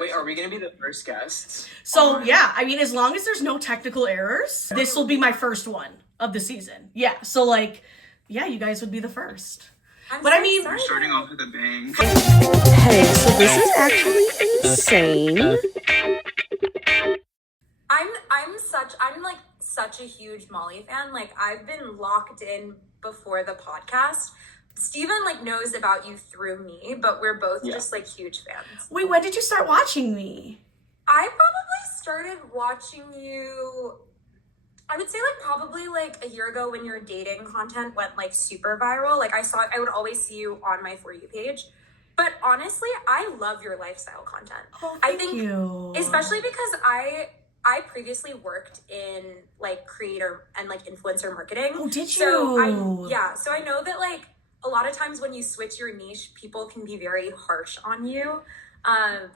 Wait, are we gonna be the first guests? So yeah, I mean, as long as there's no technical errors, this will be my first one of the season. Yeah, so like, yeah, you guys would be the first. But I mean, We're starting off with a bang. Hey, so this is actually insane. I'm like such a huge Molly fan. Like I've been locked in before the podcast. Steven like knows about you through me, but we're both just like huge fans. Wait, when did you start watching me? I probably started watching you, I would say like probably like a year ago when your dating content went like super viral. Like I would always see you on my For You page. But honestly, I love your lifestyle content. Oh, thank you. Especially because I previously worked in like creator and like influencer marketing. Oh, did you? So I know that like a lot of times when you switch your niche, people can be very harsh on you. But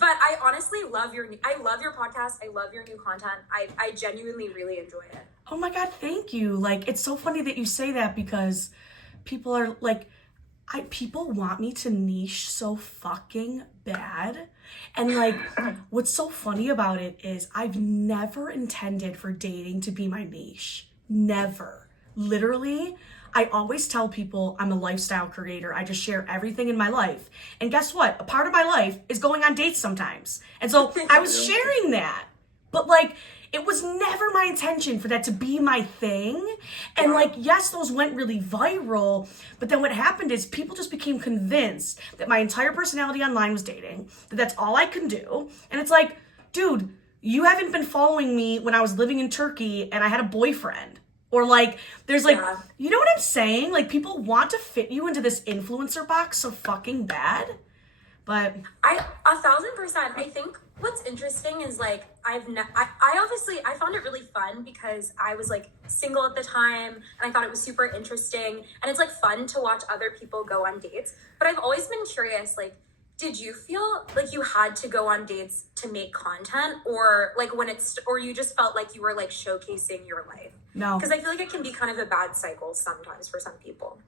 I honestly love your podcast. I love your new content. I genuinely really enjoy it. Oh my God, thank you. Like, it's so funny that you say that because people are like, people want me to niche so fucking bad. And like, what's so funny about it is I've never intended for dating to be my niche. Never. Literally, I always tell people I'm a lifestyle creator. I just share everything in my life. And guess what? A part of my life is going on dates sometimes. And so I was sharing that. But like, it was never my intention for that to be my thing. And like, yes, those went really viral. But then what happened is people just became convinced that my entire personality online was dating, that that's all I can do. And it's like, dude, you haven't been following me when I was living in Turkey and I had a boyfriend. Or like, there's like, you know what I'm saying? Like, people want to fit you into this influencer box so fucking bad. But I 1,000%. I think what's interesting is like, I obviously, I found it really fun because I was like single at the time and I thought it was super interesting. And it's like fun to watch other people go on dates. But I've always been curious, like, did you feel like you had to go on dates to make content, or like or you just felt like you were like showcasing your life? No. Because I feel like it can be kind of a bad cycle sometimes for some people.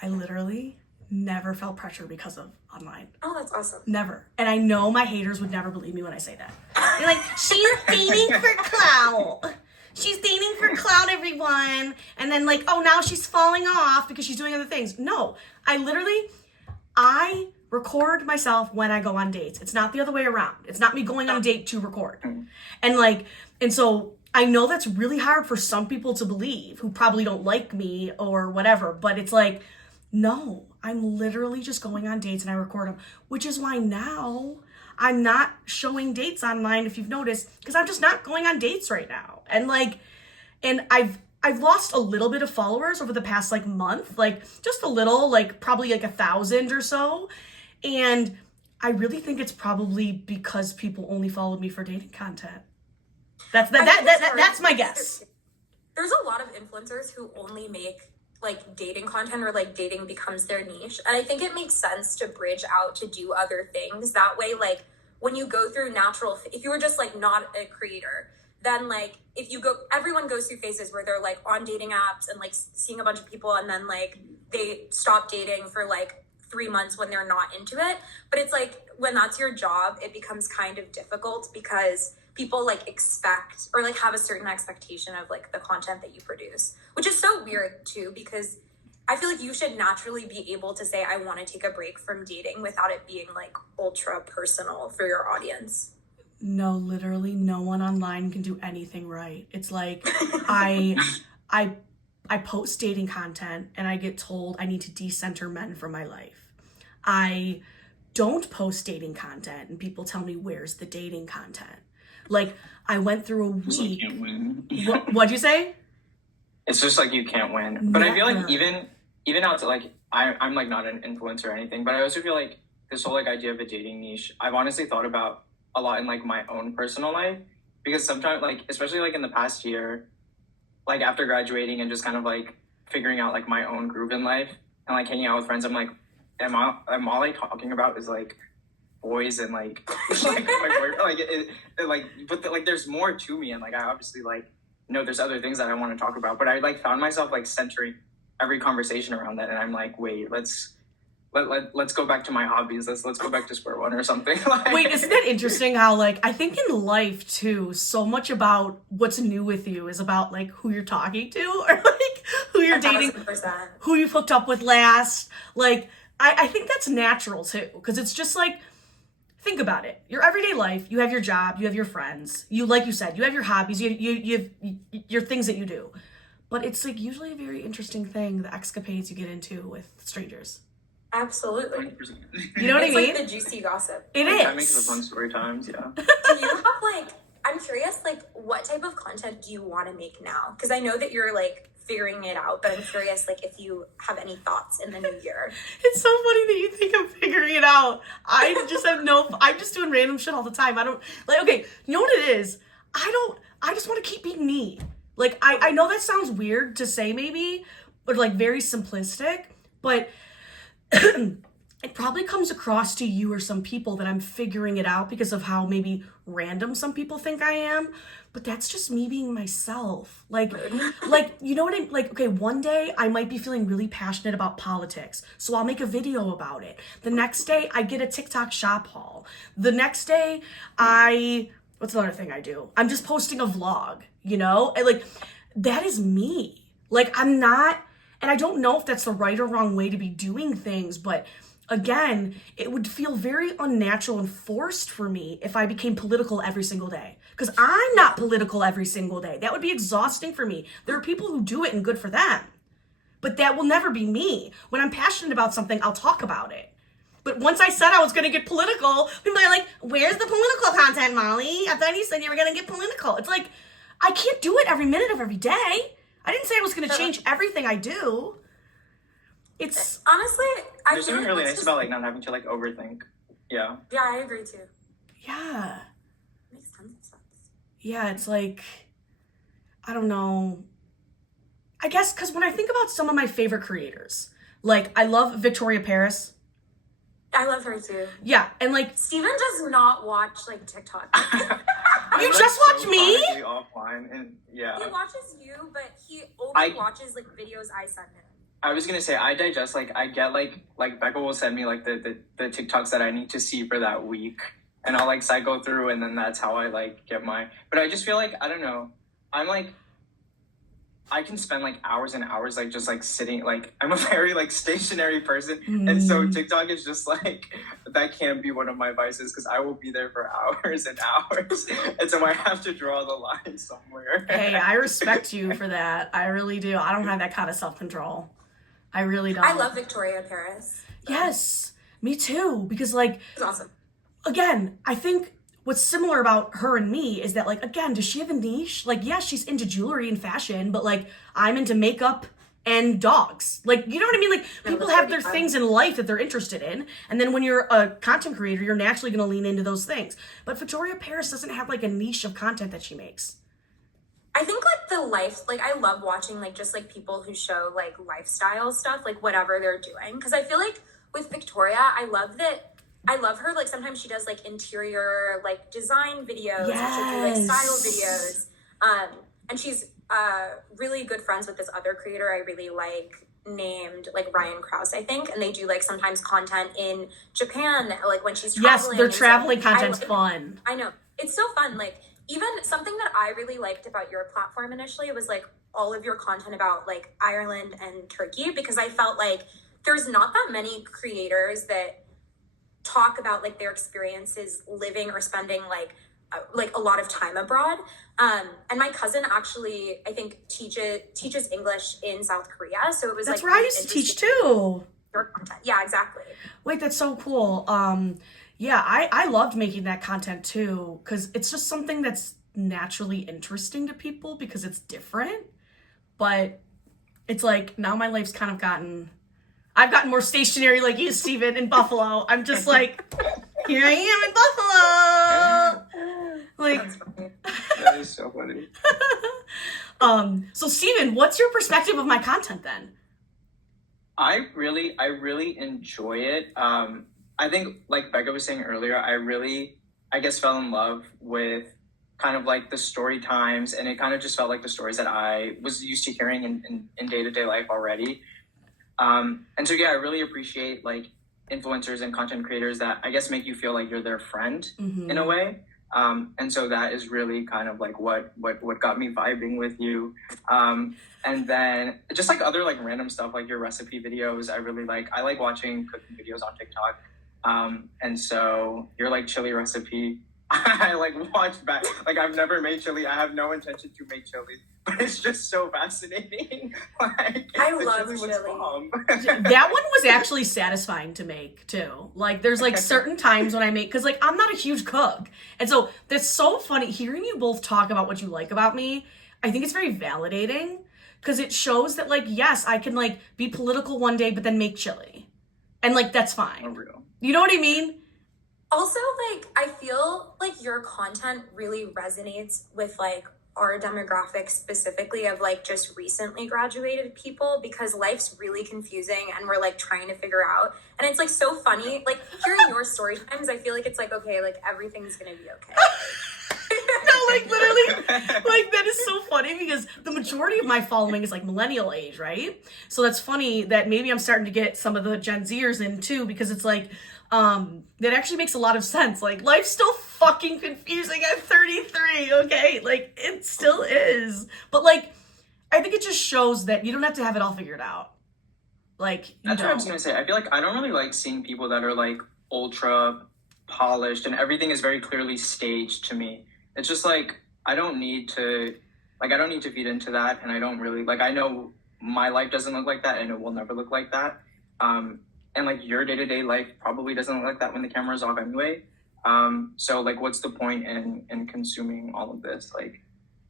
I literally never felt pressure because of online. Oh, that's awesome. Never. And I know my haters would never believe me when I say that. They're like, she's dating for clout. She's dating for clout, everyone. And then like, oh, now she's falling off because she's doing other things. No, I record myself when I go on dates. It's not the other way around. It's not me going on a date to record. And so I know that's really hard for some people to believe who probably don't like me or whatever, but it's like, no, I'm literally just going on dates and I record them, which is why now I'm not showing dates online, if you've noticed, because I'm just not going on dates right now. And I've lost a little bit of followers over the past like month, like just a little, like probably like 1,000 or so. And I really think it's probably because people only followed me for dating content. That's my guess. There's a lot of influencers who only make like dating content, or like dating becomes their niche. And I think it makes sense to bridge out to do other things. That way, like when you go through if you were just like not a creator, then like everyone goes through phases where they're like on dating apps and like seeing a bunch of people, and then like they stop dating for like 3 months when they're not into it. But it's like when that's your job, it becomes kind of difficult because people like expect or like have a certain expectation of like the content that you produce, which is so weird too, because I feel like you should naturally be able to say, I want to take a break from dating without it being like ultra personal for your audience. No, literally no one online can do anything right. It's like I post dating content and I get told I need to decenter men from my life. I don't post dating content and people tell me, where's the dating content? Like, I went through a week. You can't win. What'd you say? It's just like you can't win. But I feel like even out to like, I'm like not an influencer or anything, but I also feel like this whole like idea of a dating niche, I've honestly thought about a lot in like my own personal life, because sometimes like, especially like in the past year, like after graduating and just kind of like figuring out like my own groove in life and like hanging out with friends, I'm like, am all like talking about is like boys and like like my boyfriend, like it like, but like there's more to me, and like I obviously like there's other things that I want to talk about, but I like found myself like centering every conversation around that, and I'm like, wait, let's let's go back to my hobbies. Let's go back to square one or something. Like, Wait, isn't that interesting how, like, I think in life, too, so much about what's new with you is about, like, who you're talking to or, like, who you're dating, 1,000%. who you've hooked up with last. Like, I think that's natural, too, because it's just, like, think about it. Your everyday life, you have your job, you have your friends, you, like you said, you have your hobbies, you have your things that you do. But it's, like, usually a very interesting thing, the escapades you get into with strangers. Absolutely. 100%. You know what I It's mean? like the juicy gossip. It That makes it is. fun story times. Yeah. Do you have like, I'm curious, like, what type of content do you want to make now? Because I know that you're like figuring it out, but I'm curious, like, if you have any thoughts in the new year. It's so funny that you think I'm figuring it out. I just have I'm just doing random shit all the time. I don't, like, okay, you know what it is? I just want to keep being me. Like, I know that sounds weird to say maybe, or like very simplistic, but it probably comes across to you or some people that I'm figuring it out because of how maybe random some people think I am. But that's just me being myself. Like, you know what like, okay, one day I might be feeling really passionate about politics, so I'll make a video about it. The next day I get a TikTok shop haul. The next day what's another thing I do? I'm just posting a vlog, you know? And like, that is me. Like, I'm not, and I don't know if that's the right or wrong way to be doing things, but again, it would feel very unnatural and forced for me if I became political every single day. Because I'm not political every single day. That would be exhausting for me. There are people who do it and good for them. But that will never be me. When I'm passionate about something, I'll talk about it. But once I said I was going to get political, people are like, where's the political content, Molly? I thought you said you were going to get political. It's like, I can't do it every minute of every day. I didn't say I was going to change everything I do. It's Honestly, I There's feel something like really that's nice just- about like not having to like overthink. Yeah. Yeah, I agree too. yeah. Makes tons of sense. Yeah, it's like, I don't know. I guess because when I think about some of my favorite creators, like I love Victoria Paris. I love her too. Yeah, and like, Steven does not watch like TikTok. You I'm, just like, watch so me? chronically offline, and yeah. He watches you, but he only I- watches like videos I send him. I was gonna say I digest like I get like Becca will send me like the TikToks that I need to see for that week, and I'll like cycle through, and then that's how I like get my. But I just feel like I don't know. I'm like I can spend like hours and hours like just like sitting like I'm a very like stationary person, and so TikTok is just like that can't be one of my vices because I will be there for hours and hours, and so I have to draw the line somewhere. hey, I respect you for that. I really do. I don't have that kind of self-control. I really don't. I love Victoria Paris. Yes, me too. Because like, She's awesome. again, I think what's similar about her and me is that like, again, does she have a niche? Like, yeah, she's into jewelry and fashion, but like I'm into makeup and dogs. Like, you know what I mean? Like, people that's have their pretty fun. things in life that they're interested in. And then when you're a content creator, you're naturally going to lean into those things. But Victoria Paris doesn't have like a niche of content that she makes. I think like the life, like I love watching like just like people who show like lifestyle stuff, like whatever they're doing. Because I feel like with Victoria, I love her. Like sometimes she does like interior like design videos, or she'll do like style videos. And she's really good friends with this other creator I really like named like Ryan Krause, I think. And they do like sometimes content in Japan, like when she's Yes, traveling. their and so traveling content's I- fun. I know. It's so fun. Like, even something that I really liked about your platform initially was like all of your content about like Ireland and Turkey, because I felt like there's not that many creators that talk about like their experiences living or spending like a lot of time abroad. And my cousin actually, I think, teaches English in South Korea. So it was That's like where I really used to teach interesting too. your content. Yeah, exactly. Wait, that's so cool. Yeah, I loved making that content too, because it's just something that's naturally interesting to people because it's different. But it's like now my life's kind of I've gotten more stationary like you, Steven, in Buffalo. I'm just like, here I am in Buffalo. Like, That's funny. That is so funny. so Steven, what's your perspective of my content then? I really enjoy it. I think like Becca was saying earlier, I guess fell in love with kind of like the story times, and it kind of just felt like the stories that I was used to hearing in day-to-day life already. And so yeah, I really appreciate like influencers and content creators that I guess make you feel like you're their friend Mm-hmm. in a way. And so that is really kind of like what got me vibing with you. And then just like other like random stuff, like your recipe videos, I really like. I like watching cooking videos on TikTok. And so your like chili recipe, I like watch back. Like I've never made chili. I have no intention to make chili, but it's just so fascinating. Like I the love looks chili. bomb. That one was actually satisfying to make too. Like there's like certain times when I make, because like I'm not a huge cook, and so that's so funny hearing you both talk about what you like about me. I think it's very validating because it shows that like yes, I can like be political one day but then make chili, and like that's For fine. real. You know what I mean? Also, like, I feel like your content really resonates with like our demographic specifically of like just recently graduated people, because life's really confusing and we're like trying to figure out. And it's like so funny. Like hearing your story times, I feel like it's like, okay, like everything's gonna be okay. No, like literally, like that is so funny because the majority of my following is like millennial age, right? So that's funny that maybe I'm starting to get some of the Gen Zers in too, because it's like, that actually makes a lot of sense. Like life's still fucking confusing at 33, okay? Like it still is. But like, I think it just shows that you don't have to have it all figured out. Like, you That's what I was don't. gonna say. I feel like I don't really like seeing people that are like ultra polished and everything is very clearly staged to me. It's just like I don't need to feed into that, and I don't really like. I know my life doesn't look like that, and it will never look like that. And like your day-to-day life probably doesn't look like that when the camera's off anyway. So like, what's the point in consuming all of this? Like,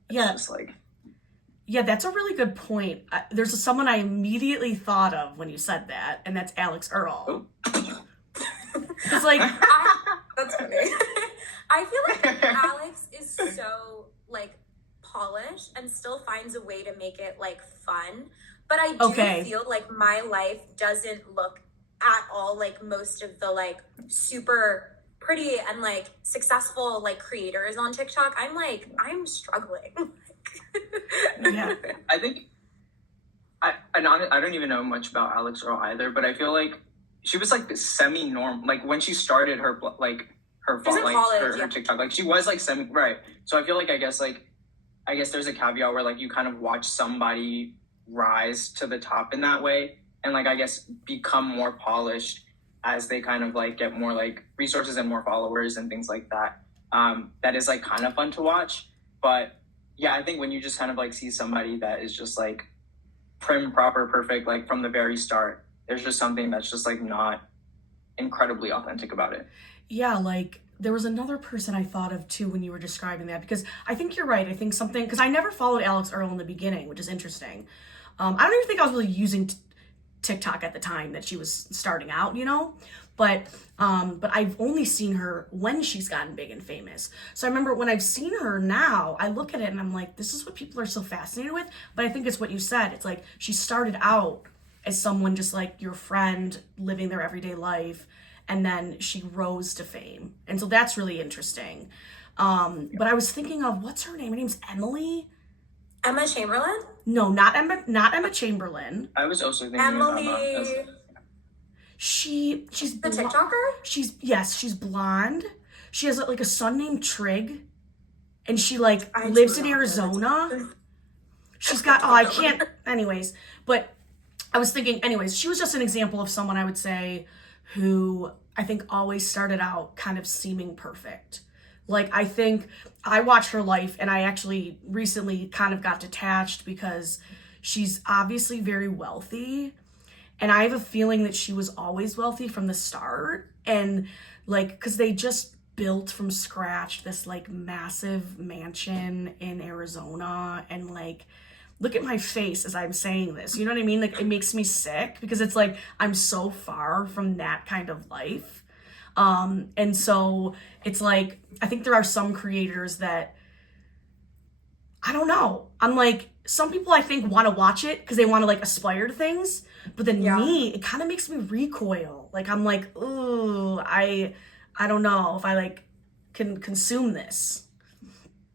it's Yeah. just like. Yeah, that's a really good point. There's someone I immediately thought of when you said that, and that's Alex Earl. Oh. It's like, That's funny. I feel like Alex is so like polished and still finds a way to make it like fun. But I do Okay. feel like my life doesn't look at all like most of the like super pretty and like successful like creators on TikTok. I'm struggling. yeah. I think I don't even know much about Alex Earl either, but I feel like she was like semi-norm. Like when she started her like her She's in like college, her yeah. TikTok, like she was like semi right. So I feel like I guess there's a caveat where like you kind of watch somebody rise to the top in that way, and like I guess become more polished as they kind of like get more like resources and more followers and things like that. That is like kind of fun to watch, but yeah, I think when you just kind of like see somebody that is just like prim, proper, perfect, like from the very start, there's just something that's just like not incredibly authentic about it. Yeah, like there was another person I thought of too when you were describing that, because I think you're right. I think something, because I never followed Alex Earl in the beginning, which is interesting. I don't even think I was really using TikTok at the time that she was starting out, you know? But I've only seen her when she's gotten big and famous. So I remember when I've seen her now, I look at it and I'm like, this is what people are so fascinated with. But I think it's what you said. It's like she started out as someone just like your friend living their everyday life, and then she rose to fame. And so that's really interesting. But I was thinking of, what's her name? Her name's Emily. Emma Chamberlain? No, not Emma Chamberlain. I was also thinking Emily, Emma. She's the TikToker? She's blonde. She has like a son named Trig, and she like I lives do in not know Arizona. She's got I can't anyways, but I was thinking anyways, she was just an example of someone I would say who I think always started out kind of seeming perfect. Like I think I watched her life, and I actually recently kind of got detached because she's obviously very wealthy. And I have a feeling that she was always wealthy from the start. And like, because they just built from scratch this like massive mansion in Arizona. And like, look at my face as I'm saying this. You know what I mean? Like, it makes me sick because it's like, I'm so far from that kind of life. And so it's like, I think there are some creators that, I don't know. I'm like, some people I think want to watch it because they want to like aspire to things. But then me, it kind of makes me recoil. Like, I'm like, ooh, I don't know if I like can consume this.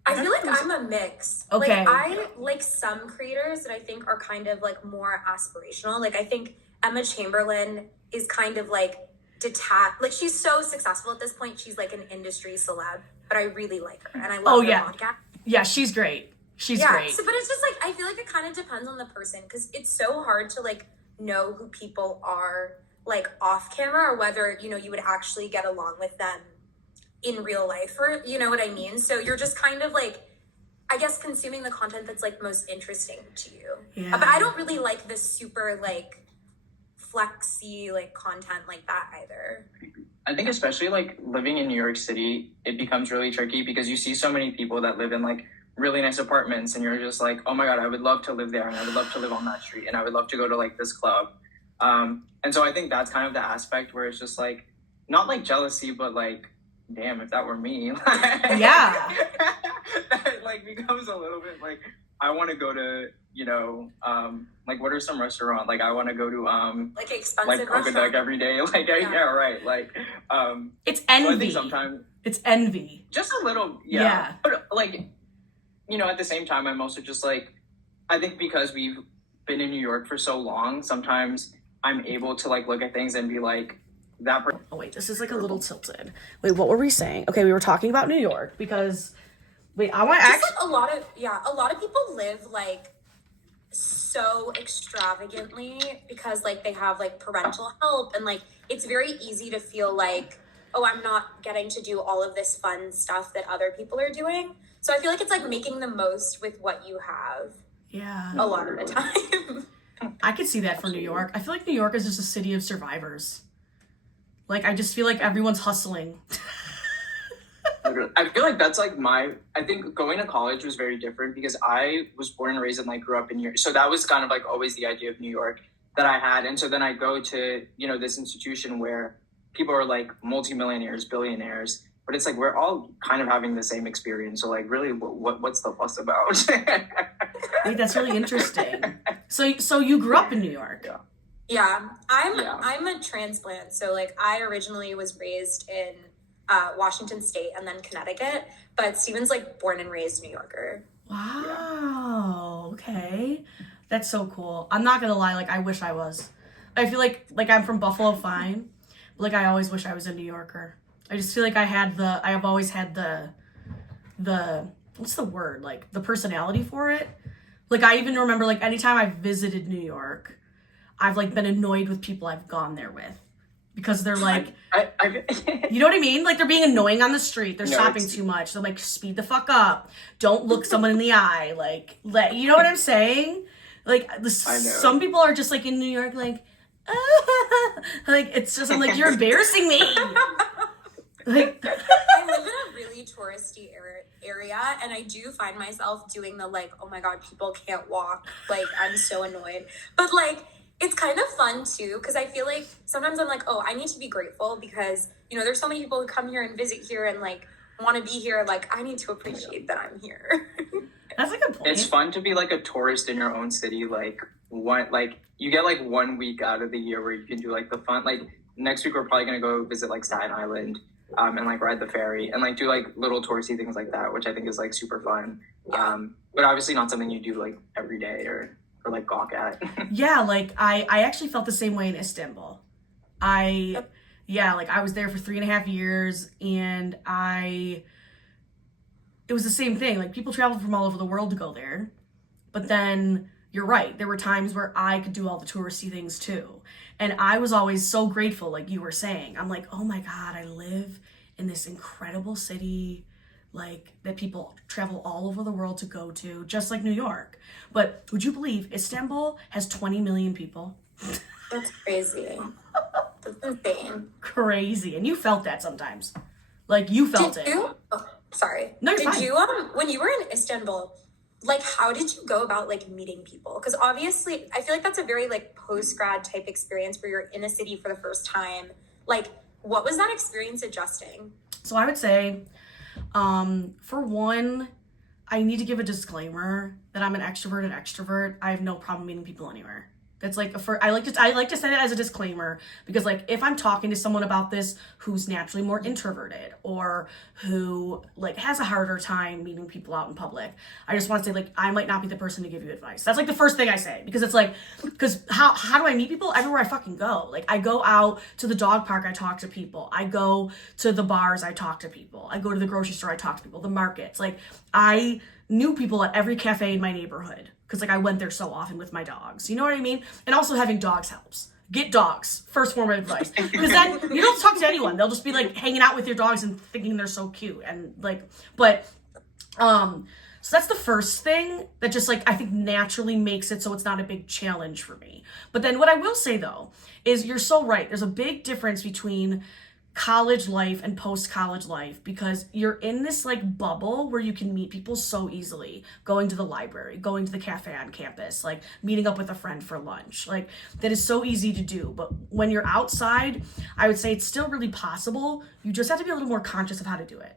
I feel like I'm a mix. Okay. Like I like some creators that I think are kind of like more aspirational. Like I think Emma Chamberlain is kind of like detached. Like, she's so successful at this point. She's like an industry celeb, but I really like her, and I Oh, love her yeah. podcast. Yeah, she's great. She's great. So, but it's just like, I feel like it kind of depends on the person, because it's so hard to like know who people are like off camera, or whether, you know, you would actually get along with them in real life, or you know what I mean? So you're just kind of like, I guess, consuming the content that's like most interesting to you. Yeah. But I don't really like the super like flexy like content like that either. I think especially like living in New York City, it becomes really tricky because you see so many people that live in like really nice apartments, and you're just like, oh my God, I would love to live there, and I would love to live on that street, and I would love to go to like this club. And so I think that's kind of the aspect where it's just like, not like jealousy, but like, damn, if that were me. Yeah. That like becomes a little bit like, I want to go to, you know, like what are some restaurant? Like I want to go to Like expensive like Coca restaurant. every day. Like yeah, right. Like It's so I envy. think sometimes It's envy. just a little, Yeah. But like, you know, at the same time, I'm also just like, I think because we've been in New York for so long, sometimes I'm able to like look at things and be like, that person. Oh wait, this is like a little tilted. Wait, what were we saying? Okay, we were talking about New York because wait, I want to Just actually. like a lot of people live like so extravagantly because like they have like parental help, and like it's very easy to feel like, oh, I'm not getting to do all of this fun stuff that other people are doing. So I feel like it's like making the most with what you have Yeah. a lot of the time. I could see that for New York. I feel like New York is just a city of survivors. Like, I just feel like everyone's hustling. I feel like that's like I think going to college was very different because I was born and raised and like grew up in New York. So that was kind of like always the idea of New York that I had. And so then I go to, you know, this institution where people are like multimillionaires, billionaires, but it's like we're all kind of having the same experience. So like really what's the fuss about? Wait, that's really interesting. So you grew up in New York. Yeah, I'm a transplant. So like I originally was raised in Washington State and then Connecticut, but Steven's like born and raised New Yorker. Wow. Okay. That's so cool. I'm not gonna lie, like I wish I was. I feel like I'm from Buffalo, fine. But like I always wish I was a New Yorker. I just feel like I have always had the what's the word? Like the personality for it. Like I even remember like anytime I've visited New York, I've like been annoyed with people I've gone there with. Because they're like, you know what I mean? Like they're being annoying on the street. They're stopping too much. They're like, speed the fuck up. Don't look someone in the eye. Like, you know what I'm saying? Like, some people are just like in New York, like, like it's just, I'm like, you're embarrassing me. Like, I live in a really touristy area, and I do find myself doing the like, oh my God, people can't walk. Like, I'm so annoyed. But like, it's kind of fun too, because I feel like sometimes I'm like, oh, I need to be grateful because, you know, there's so many people who come here and visit here and like want to be here. Like, I need to appreciate that I'm here. that's a good point. It's fun to be like a tourist in your own city. Like you get like 1 week out of the year where you can do like the fun. Like next week we're probably gonna go visit like Staten Island, and like ride the ferry and like do like little touristy things like that, which I think is like super fun. But obviously not something you do like every day or like gawk at. Yeah, like I actually felt the same way in Istanbul. I was there for 3.5 years, and it was the same thing. Like people travel from all over the world to go there, but then you're right. There were times where I could do all the touristy things too, and I was always so grateful. Like you were saying, I'm like, oh my God, I live in this incredible city. Like that people travel all over the world to go to, just like New York. But would you believe Istanbul has 20 million people? That's crazy. That's insane. Crazy. And you felt that sometimes. Like you felt it. Sorry. No, you're fine. You when you were in Istanbul, like how did you go about like meeting people? Because obviously I feel like that's a very like post-grad type experience where you're in a city for the first time. Like what was that experience adjusting? So I would say, for one, I need to give a disclaimer that I'm an extroverted extrovert. I have no problem meeting people anywhere. That's like I like to say that as a disclaimer, because like if I'm talking to someone about this who's naturally more introverted or who like has a harder time meeting people out in public, I just want to say like I might not be the person to give you advice. That's like the first thing I say, because it's like, because how do I meet people? Everywhere I fucking go. Like I go out to the dog park, I talk to people. I go to the bars, I talk to people. I go to the grocery store, I talk to people. The markets, like I knew people at every cafe in my neighborhood. Because like I went there so often with my dogs. You know what I mean? And also having dogs helps. Get dogs. First form of advice. Because then you don't talk to anyone. They'll just be like hanging out with your dogs and thinking they're so cute. And like, but, so that's the first thing that just like, I think naturally makes it so it's not a big challenge for me. But then what I will say though, is you're so right. There's a big difference between college life and post-college life, because you're in this like bubble where you can meet people so easily, going to the library, going to the cafe on campus, like meeting up with a friend for lunch, like that is so easy to do. But when you're outside, I would say it's still really possible. You just have to be a little more conscious of how to do it.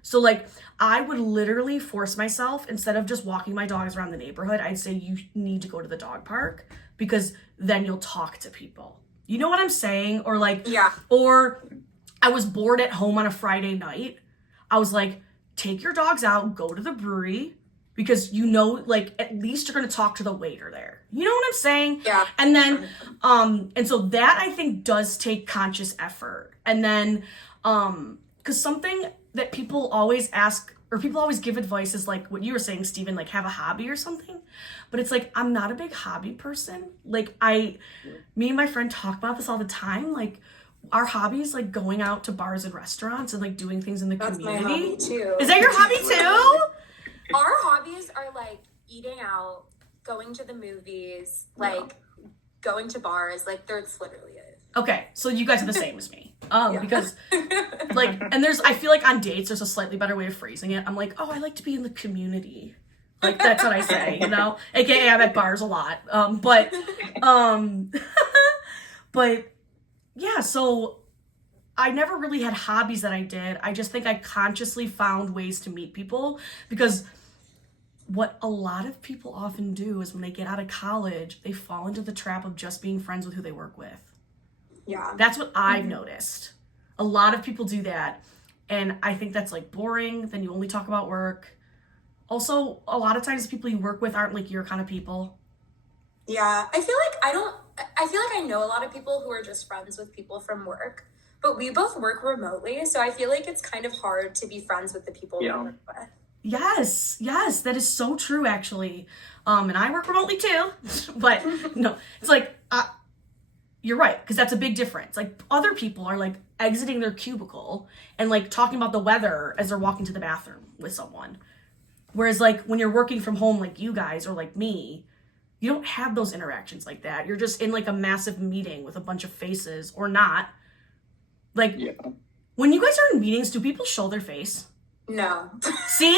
So like I would literally force myself, instead of just walking my dogs around the neighborhood, I'd say you need to go to the dog park, because then you'll talk to people. You know what I'm saying? Or like, yeah. Or I was bored at home on a Friday night. I was like, take your dogs out, go to the brewery, because you know, like at least you're gonna talk to the waiter there. You know what I'm saying? Yeah. And then, and so that I think does take conscious effort. And then, because something that people always ask, or people always give advice, is like what you were saying, Steven, like have a hobby or something. But it's like, I'm not a big hobby person. Like me and my friend talk about this all the time. Like, our hobbies, like going out to bars and restaurants and like doing things in the That's community. my hobby too. Is that your hobby too? Our hobbies are like eating out, going to the movies, like going to bars. Like that's literally it. Okay, so you guys are the same as me. Yeah. Because like, and I feel like on dates there's a slightly better way of phrasing it. I'm like, oh, I like to be in the community. Like that's what I say, you know? AKA I'm at bars a lot. But yeah, so I never really had hobbies that I did. I just think I consciously found ways to meet people, because what a lot of people often do is when they get out of college, they fall into the trap of just being friends with who they work with. Yeah. That's what I've noticed. A lot of people do that. And I think that's like boring. Then you only talk about work. Also, a lot of times the people you work with aren't like your kind of people. Yeah. I feel like I know a lot of people who are just friends with people from work, but we both work remotely. So I feel like it's kind of hard to be friends with the people we work with. Yes, that is so true, actually. And I work remotely too, but no, it's like, you're right, because that's a big difference. Like other people are like exiting their cubicle and like talking about the weather as they're walking to the bathroom with someone. Whereas like when you're working from home, like you guys or like me, you don't have those interactions like that. You're just in like a massive meeting with a bunch of faces, or not. Like when you guys are in meetings, do people show their face? No. See?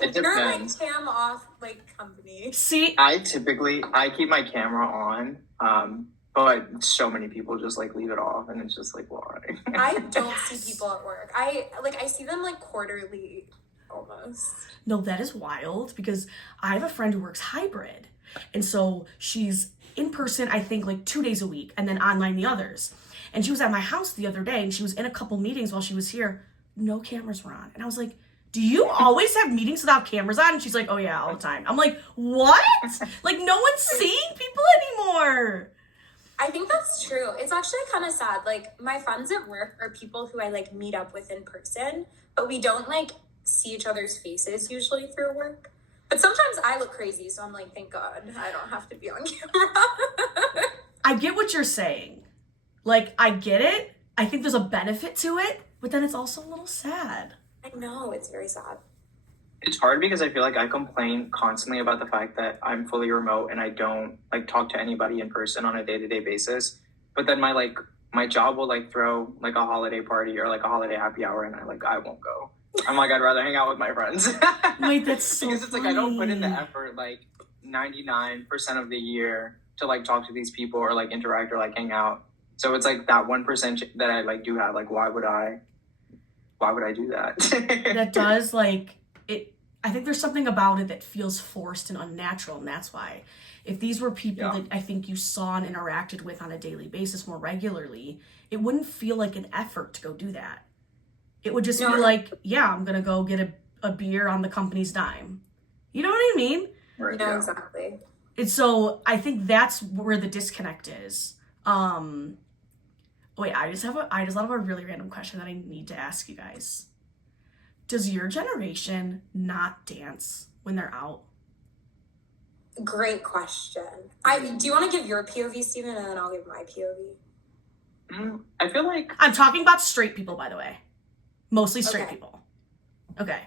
It You're like depends. cam off like company. See? I keep my camera on, but so many people just like leave it off, and it's just like, why? I don't see people at work. I see them like quarterly almost. No, that is wild, because I have a friend who works hybrid. And so she's in person, I think like 2 days a week, and then online the others. And she was at my house the other day, and she was in a couple meetings while she was here. No cameras were on. And I was like, do you always have meetings without cameras on? And she's like, oh yeah, all the time. I'm like, what? Like no one's seeing people anymore. I think that's true. It's actually kind of sad. Like my friends at work are people who I like meet up with in person, but we don't like see each other's faces usually through work. But sometimes I look crazy, so I'm like, thank God I don't have to be on camera. I get what you're saying. Like, I get it. I think there's a benefit to it, but then it's also a little sad. I know, it's very sad. It's hard because I feel like I complain constantly about the fact that I'm fully remote and I don't like talk to anybody in person on a day-to-day basis. But then my job will like throw like a holiday party or like a holiday happy hour, and I won't go. I'm like, I'd rather hang out with my friends. Wait, that's so because it's like I don't put in the effort like 99% of the year to like talk to these people or like interact or like hang out. So it's like that 1% that I like do have. Like, why would I do that? That does like it. I think there's something about it that feels forced and unnatural, and that's why. If these were people that I think you saw and interacted with on a daily basis more regularly, it wouldn't feel like an effort to go do that. It would just be like, yeah, I'm gonna go get a beer on the company's dime. You know what I mean? Right, Exactly. And so I think that's where the disconnect is. Wait, I just thought of a really random question that I need to ask you guys. Does your generation not dance when they're out? Great question. Do you want to give your POV, Steven, and then I'll give my POV? I feel like I'm talking about straight people, by the way. Mostly straight people. Okay.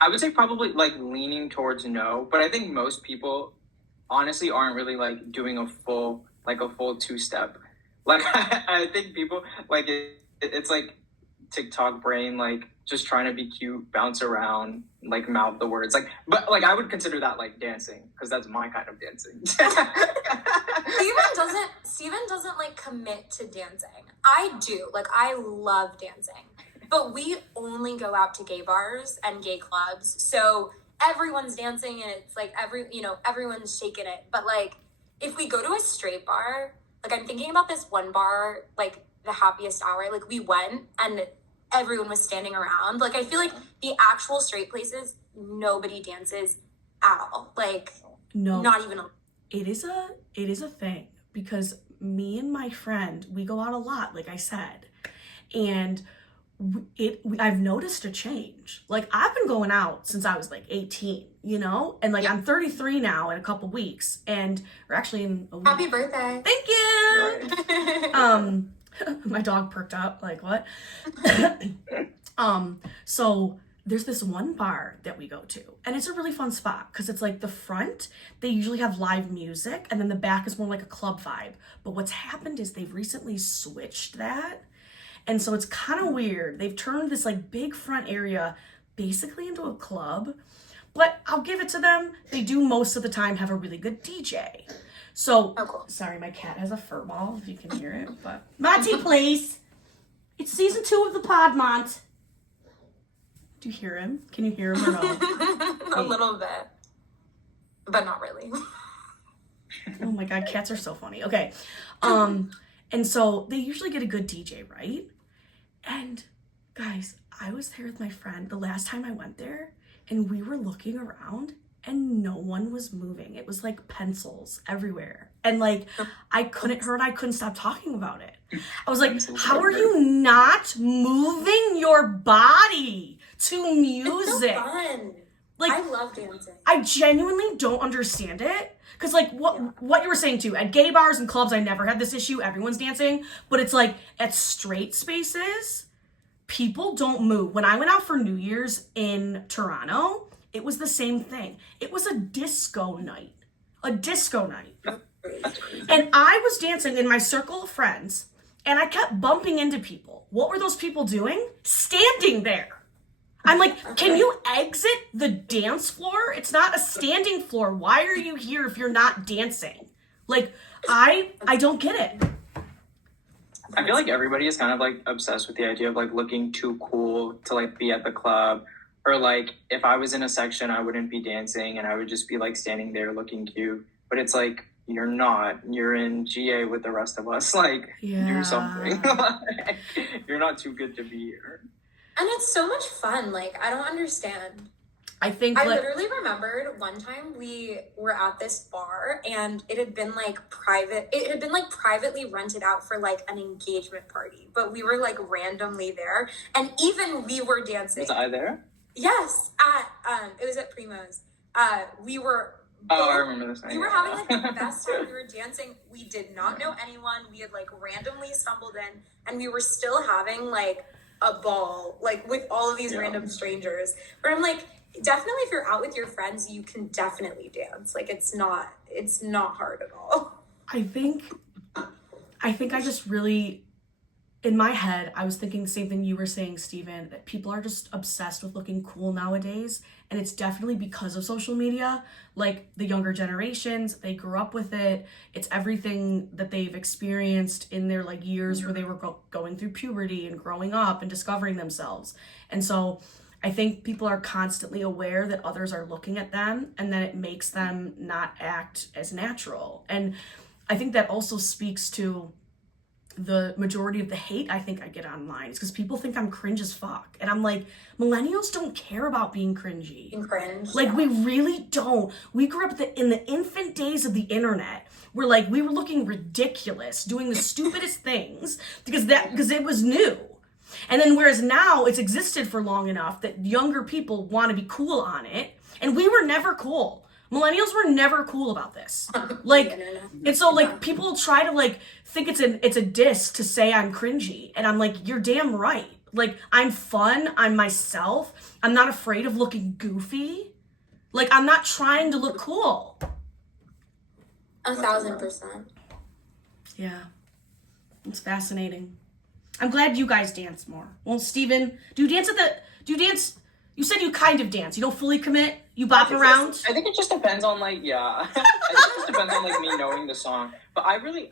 I would say probably like leaning towards no, but I think most people honestly aren't really like doing a full two-step. Like I think people like it's like TikTok brain, like just trying to be cute, bounce around, like mouth the words, like. But like I would consider that like dancing because that's my kind of dancing. Steven doesn't like commit to dancing. I do. Like I love dancing. But we only go out to gay bars and gay clubs. So everyone's dancing and it's like everyone's shaking it. But like if we go to a straight bar, like I'm thinking about this one bar, like the Happiest Hour, like we went and everyone was standing around. Like I feel like the actual straight places, nobody dances at all. Like no, not even it is a thing because me and my friend, we go out a lot, like I said. And I've noticed a change. Like I've been going out since I was like 18, you know, and like I'm 33 now in a couple weeks, and or actually in a week. Happy birthday! Thank you. My dog perked up. Like what? So there's this one bar that we go to, and it's a really fun spot because it's like the front they usually have live music, and then the back is more like a club vibe. But what's happened is they've recently switched that. And so it's kind of weird. They've turned this like big front area basically into a club. But I'll give it to them. They do most of the time have a really good DJ. So, cool. Sorry, my cat has a fur ball, if you can hear it. But Monty, please. It's season 2 of the Podmont. Do you hear him? Can you hear him or no? A little bit. But not really. Oh my God, cats are so funny. Okay. And so they usually get a good DJ, right? And guys, I was there with my friend the last time I went there, and we were looking around and no one was moving. It was like pencils everywhere. And like I couldn't stop talking about it. I was like, how are you not moving your body to music? It's so fun. Like I love dancing. I genuinely don't understand it. Because, like, what you were saying, too, at gay bars and clubs, I never had this issue. Everyone's dancing. But it's, like, at straight spaces, people don't move. When I went out for New Year's in Toronto, it was the same thing. It was a disco night. A disco night. And I was dancing in my circle of friends, and I kept bumping into people. What were those people doing? Standing there. I'm like, can you exit the dance floor? It's not a standing floor. Why are you here if you're not dancing? Like, I don't get it. I feel like everybody is kind of like obsessed with the idea of like looking too cool to like be at the club. Or like if I was in a section, I wouldn't be dancing and I would just be like standing there looking cute. But it's like, you're not. You're in GA with the rest of us. Like, do something. You're not too good to be here. And it's so much fun. Like, I don't understand. I literally remembered one time we were at this bar and it had been like privately rented out for like an engagement party, but we were like randomly there and even we were dancing. Was I there? Yes, it was at Primo's. We were I remember this night. We were having like the best time. We were dancing. We did not know anyone. We had like randomly stumbled in and we were still having like a ball, like with all of these random strangers. But I'm like, definitely if you're out with your friends, you can definitely dance. Like it's not hard at all. I think I just really, in my head, I was thinking the same thing you were saying, Steven, that people are just obsessed with looking cool nowadays. And it's definitely because of social media. Like the younger generations, they grew up with it. It's everything that they've experienced in their like years where they were going through puberty and growing up and discovering themselves. And so I think people are constantly aware that others are looking at them, and then it makes them not act as natural. And I think that also speaks to the majority of the hate I think I get online. It's because people think I'm cringe as fuck. And I'm like, millennials don't care about being cringy. Being cringe. Like, we really don't. We grew up in the infant days of the internet, where like we were looking ridiculous, doing the stupidest things because it was new. And then whereas now it's existed for long enough that younger people want to be cool on it, and we were never cool. Millennials were never cool about this. Like, and so like people try to like think it's a diss to say I'm cringy, and I'm like, you're damn right. Like, I'm fun, I'm myself, I'm not afraid of looking goofy. Like, I'm not trying to look cool. 1,000%. Yeah. It's fascinating. I'm glad you guys dance more. Well, Steven, do you dance? You said you kind of dance. You don't fully commit? You bop around? I think it just depends on like, yeah. I think it just depends on like me knowing the song. But I really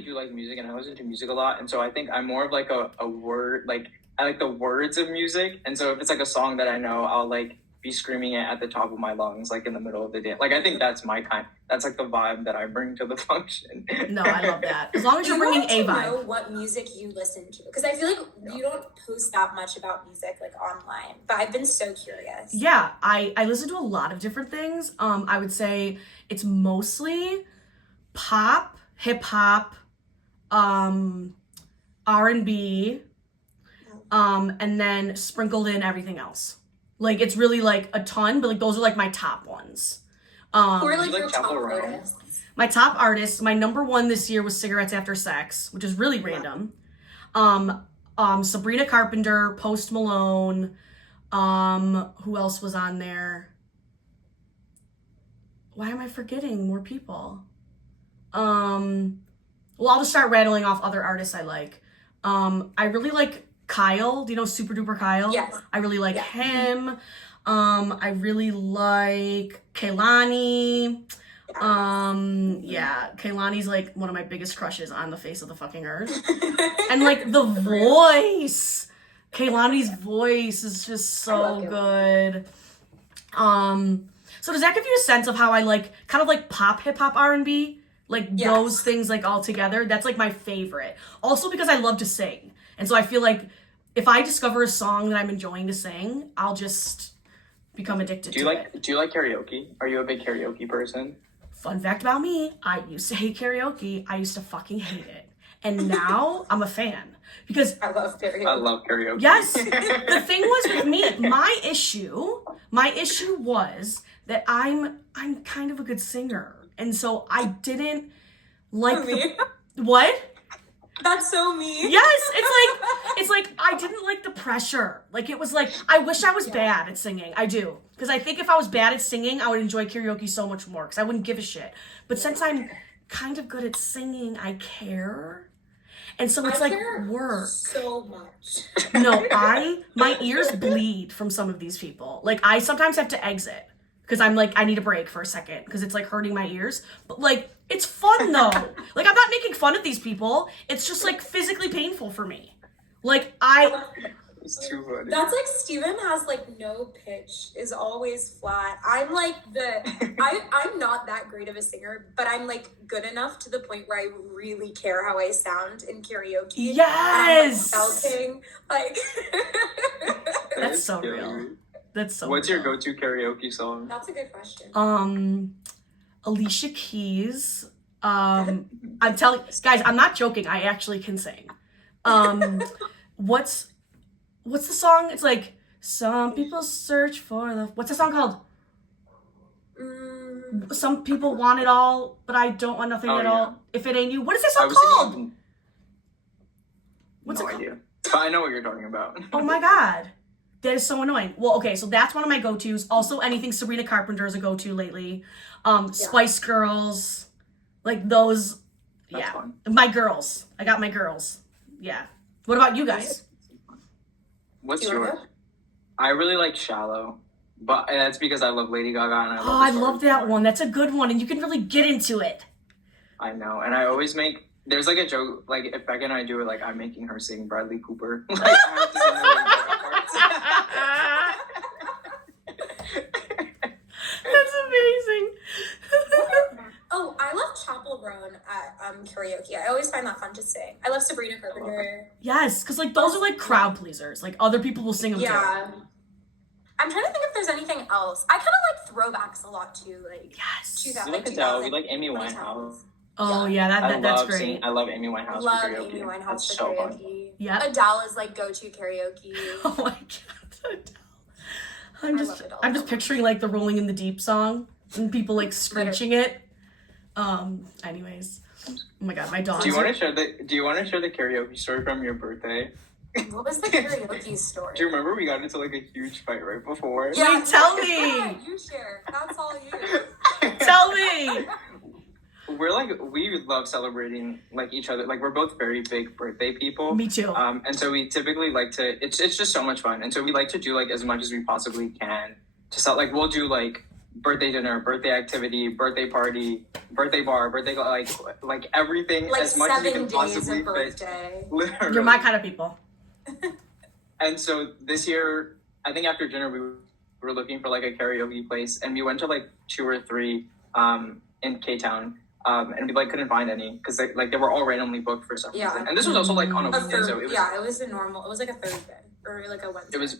do like music, and I listen to music a lot. And so I think I'm more of like a word, like I like the words of music. And so if it's like a song that I know, I'll like be screaming it at the top of my lungs, like in the middle of the dance. Like, I think that's that's like the vibe that I bring to the function. No, I love that. As long as you're bringing a vibe. Know what music you listen to, because I feel like you don't post that much about music like online, but I've been so curious. Yeah, I listen to a lot of different things. I would say it's mostly pop, hip hop, R&B, and then sprinkled in everything else. Like, it's really like a ton, but like those are like my top ones. Who are like your like top Chapel Roan? artists? My top artists, my number one this year was Cigarettes After Sex, which is really random. Sabrina Carpenter, Post Malone, who else was on there? Why am I forgetting more people? Well, I'll just start rattling off other artists I like. I really like Kyle. Do you know Super Duper Kyle? Yes. I really like him. I really like Kehlani. Yeah, Kehlani's like one of my biggest crushes on the face of the fucking earth. And like the voice. Kehlani's voice is just so good. So does that give you a sense of how I like kind of like pop, hip hop, R&B? Like those things like all together? That's like my favorite. Also because I love to sing. And so I feel like if I discover a song that I'm enjoying to sing, I'll just become addicted to it. Do you like karaoke? Are you a big karaoke person? Fun fact about me, I used to hate karaoke. I used to fucking hate it. And now I'm a fan. Because I love karaoke. I love karaoke. yes, the thing was with me, my issue was that I'm kind of a good singer. And so I didn't like what? That's so me. Yes, it's like I didn't like the pressure. Like, it was like, I wish I was bad at singing. I do. Because I think if I was bad at singing, I would enjoy karaoke so much more because I wouldn't give a shit. But since I'm kind of good at singing, I care. And so it's like work. So much. No, my ears bleed from some of these people. Like, I sometimes have to exit because I'm like, I need a break for a second because it's like hurting my ears. But like, it's fun though. Like, I'm not making fun of these people. It's just like physically painful for me. Like, It's too funny. That's like Steven has like no pitch, is always flat. I'm like I'm not that great of a singer, but I'm like good enough to the point where I really care how I sound in karaoke. Yes! And I'm like belting. Like That's so real. That's so What's real. your go-to karaoke song? That's a good question. Alicia Keys. I'm telling guys, I'm not joking. I actually can sing. What's the song? It's like, some people search for the... What's the song called? Some people want it all, but I don't want nothing at all. If it ain't you. What is this song called? What's no it called? idea. But I know what you're talking about. Oh my god. That is so annoying. Well, okay, so that's one of my go-tos. Also, anything Sabrina Carpenter is a go-to lately. Spice Girls. Like those. That's fun. My girls. I got my girls. Yeah. What about you guys? What's yours? I really like Shallow. But that's because I love Lady Gaga and I love that one. That's a good one, and you can really get into it. I know, and I always make... There's like a joke, like if Becca and I do it, like I'm making her sing Bradley Cooper. Like I have to sing the Lady Gaga part. That's amazing. Oh, I love Chappell-Roan at karaoke. I always find that fun to sing. I love Sabrina Carpenter. Yes, because like those are like crowd pleasers. Like other people will sing them too. Yeah. I'm trying to think if there's anything else. I kind of like throwbacks a lot too. Like, Yes. We like like Adele. We like Amy Winehouse. Oh yeah, that's great. I love Amy Winehouse Love for karaoke. Amy Winehouse That's for so fun. karaoke. Yep. Adele is like go-to karaoke. Oh my god, Adele. I love Adele. I'm just picturing like the Rolling in the Deep song and people like screeching it. Anyways. Oh my god, my dog. Do you want to share the karaoke story from your birthday? What was the karaoke story? Do you remember we got into like a huge fight right before? Yeah, Wait, tell me. Yeah, you share. That's all you. Tell me. We love celebrating like each other. Like we're both very big birthday people. Me too. And so we typically like to. It's just so much fun, and so we like to do like as much as we possibly can to sell. Like we'll do like birthday dinner, birthday activity, birthday party, birthday bar, birthday like everything Like as much as we 7 can days possibly of birthday. fit. Literally. You're my kind of people. And so this year, I think after dinner we were looking for like a karaoke place, and we went to like 2 or 3 in K-Town. And we like couldn't find any because they were all randomly booked for some reason. And this was also like on a weekday, so it was it was a normal. It was like a Thursday or like a Wednesday. It was,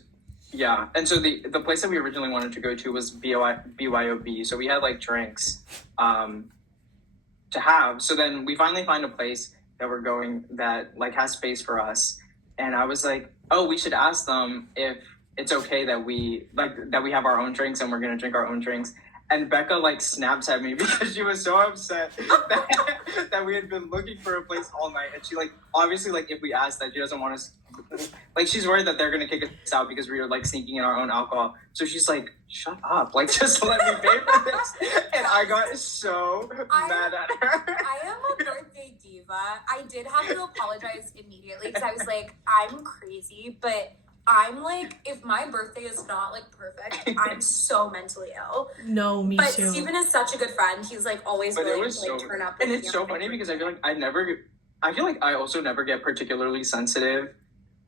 yeah. And so the place that we originally wanted to go to was BYOB. So we had like drinks to have. So then we finally find a place that we're going that like has space for us. And I was like, oh, we should ask them if it's okay that we have our own drinks and we're gonna drink our own drinks. And Becca like snaps at me because she was so upset that we had been looking for a place all night. And she like obviously like if we asked that, she doesn't want us, like she's worried that they're gonna kick us out because we were like sneaking in our own alcohol. So she's like, shut up, like just let me pay for this. And I got so mad at her. I am a birthday diva. I did have to apologize immediately because I was like, I'm crazy, but I'm like, if my birthday is not like perfect, I'm so mentally ill. No, me but too. But Steven is such a good friend. He's like always willing to like turn up. And it's so funny because I feel like I also never get particularly sensitive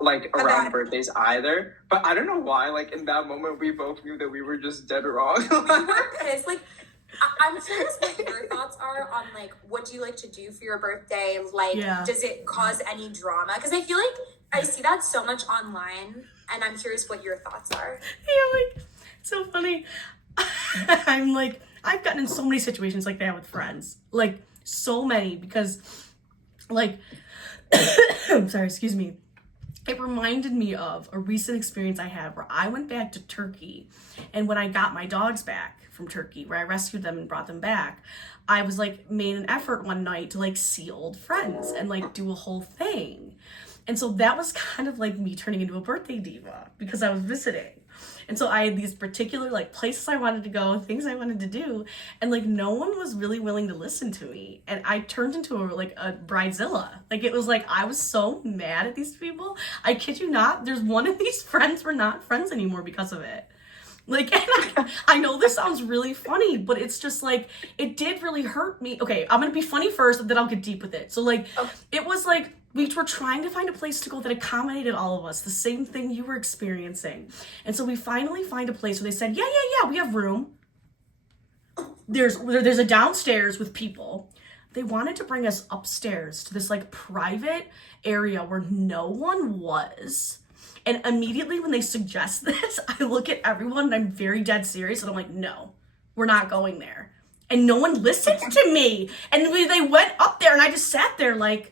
like around birthdays either. But I don't know why, like in that moment we both knew that we were just dead wrong. We were pissed. Like I'm curious what your thoughts are on like what do you like to do for your birthday? Like does it cause any drama? Because I feel like I see that so much online, and I'm curious what your thoughts are. Yeah, like, it's so funny. I'm like, I've gotten in so many situations like that with friends. Like, so many, because, like, sorry, excuse me. It reminded me of a recent experience I had where I went back to Turkey, and when I got my dogs back from Turkey, where I rescued them and brought them back, I was, like, made an effort one night to, like, see old friends and, like, do a whole thing. And so that was kind of like me turning into a birthday diva because I was visiting. And so I had these particular like places I wanted to go, things I wanted to do. And like no one was really willing to listen to me. And I turned into a bridezilla. Like it was like I was so mad at these people. I kid you not, there's one of these friends we're not friends anymore because of it. Like, and I know this sounds really funny, but it's just like, it did really hurt me. Okay, I'm gonna be funny first and then I'll get deep with it. So like, it was like, we were trying to find a place to go that accommodated all of us, the same thing you were experiencing. And so we finally find a place where they said, yeah, we have room. There's a downstairs with people. They wanted to bring us upstairs to this like private area where no one was. And immediately when they suggest this, I look at everyone and I'm very dead serious and I'm like, no, we're not going there. And no one listened to me. And they went up there and I just sat there like,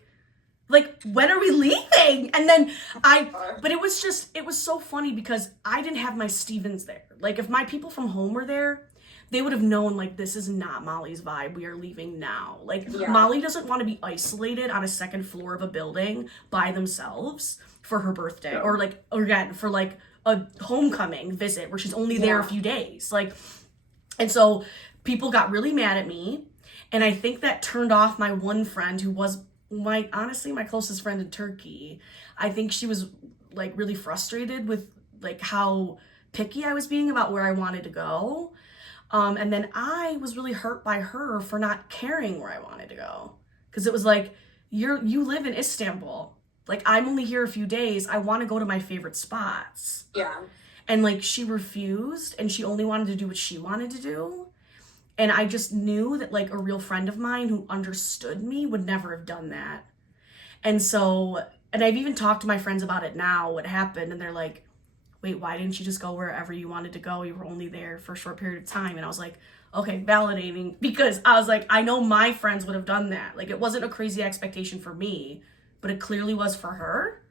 when are we leaving? And then but it was so funny because I didn't have my Stevens there. Like if my people from home were there, they would have known like, this is not Molly's vibe. We are leaving now. Like Molly doesn't want to be isolated on a second floor of a building by themselves for her birthday or again, for like a homecoming visit where she's only there a few days. Like, and so people got really mad at me. And I think that turned off my one friend who was my closest friend in Turkey. I think she was like really frustrated with like how picky I was being about where I wanted to go. And then I was really hurt by her for not caring where I wanted to go. Cause it was like, you live in Istanbul. Like, I'm only here a few days. I want to go to my favorite spots. Yeah. And like, she refused, and she only wanted to do what she wanted to do. And I just knew that like a real friend of mine who understood me would never have done that. And so, and I've even talked to my friends about it now, what happened, and they're like, wait, why didn't you just go wherever you wanted to go? You were only there for a short period of time. And I was like, okay, validating, because I was like, I know my friends would have done that. Like, it wasn't a crazy expectation for me, but it clearly was for her.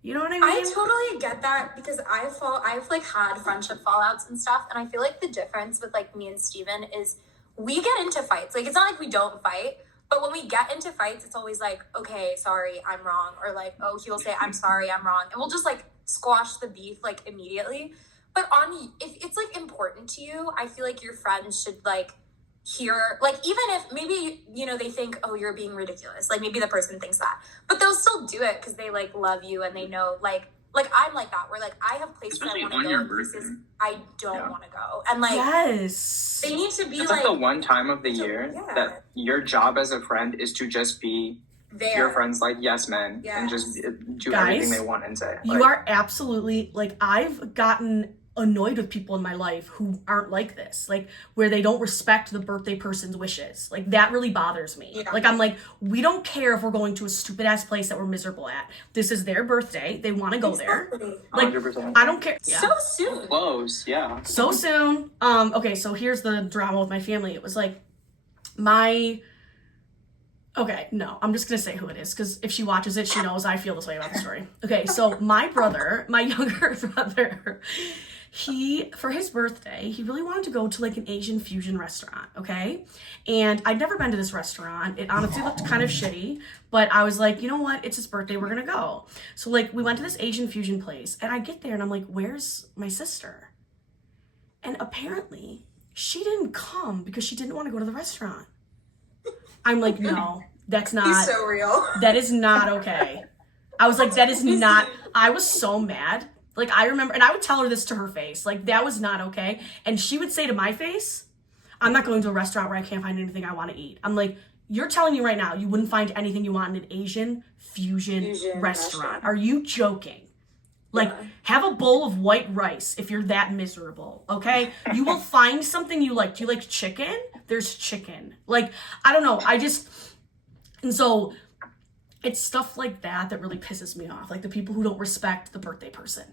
You know what I mean? I totally get that, because I've like had friendship fallouts and stuff, and I feel like the difference with like me and Steven is we get into fights. Like, it's not like we don't fight, but when we get into fights, it's always like, okay, sorry, I'm wrong, or like, oh, he'll say, I'm sorry, I'm wrong, and we'll just like squash the beef like immediately. But if it's like important to you, I feel like your friends should like hear, like, even if maybe, you know, they think, oh, you're being ridiculous, like maybe the person thinks that, but they'll still do it because they like love you, and they know like I'm like that, where like I have places Especially I want on to your go, places birthday. I don't want to go, and like Yes. they need to be It's like the one time of the year yeah. that your job as a friend is to just be there. your friends like yes men and just do everything they want and say. You are absolutely, like, I've gotten annoyed with people in my life who aren't like this, like where they don't respect the birthday person's wishes. Like, that really bothers me. Yeah. Like, I'm like, we don't care if we're going to a stupid ass place that we're miserable at. This is their birthday. They want to go there. Like, 100%. I don't care. Yeah. So soon. Close, yeah. So soon. Okay, so here's the drama with my family. It was like okay, no, I'm just gonna say who it is, because if she watches it, she knows I feel this way about the story. Okay, so my brother, my younger brother, for his birthday, he really wanted to go to like an Asian fusion restaurant, okay? And I'd never been to this restaurant. It honestly looked kind of shitty, but I was like, you know what? It's his birthday, we're gonna go. So like, we went to this Asian fusion place, and I get there and I'm like, where's my sister? And apparently, she didn't come because she didn't want to go to the restaurant. I'm like, no, that's not. He's so real. That is not okay. I was like, that is not. I was so mad. Like, I remember, and I would tell her this to her face. Like, that was not okay. And she would say to my face, I'm not going to a restaurant where I can't find anything I want to eat. I'm like, you're telling me right now you wouldn't find anything you want in an Asian fusion restaurant. Are you joking? Like, have a bowl of white rice if you're that miserable, okay? You will find something you like. Do you like chicken? There's chicken. Like, I don't know. And so it's stuff like that that really pisses me off. Like, the people who don't respect the birthday person.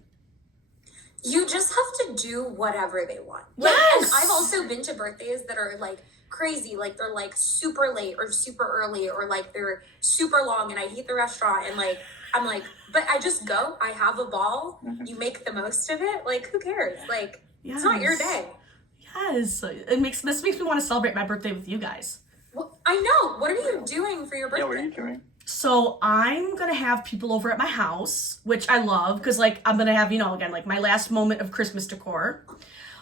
You just have to do whatever they want. Yes! And I've also been to birthdays that are like crazy, like they're like super late or super early, or like they're super long, and I hate the restaurant, and like I'm like, but I just go, I have a ball, you make the most of it, like who cares? Like, it's not your day. Yes. This makes me want to celebrate my birthday with you guys. Well, I know. What are you doing for your birthday? Yeah, what are you doing? So I'm gonna have people over at my house, which I love, because like I'm gonna have, again, like my last moment of Christmas decor.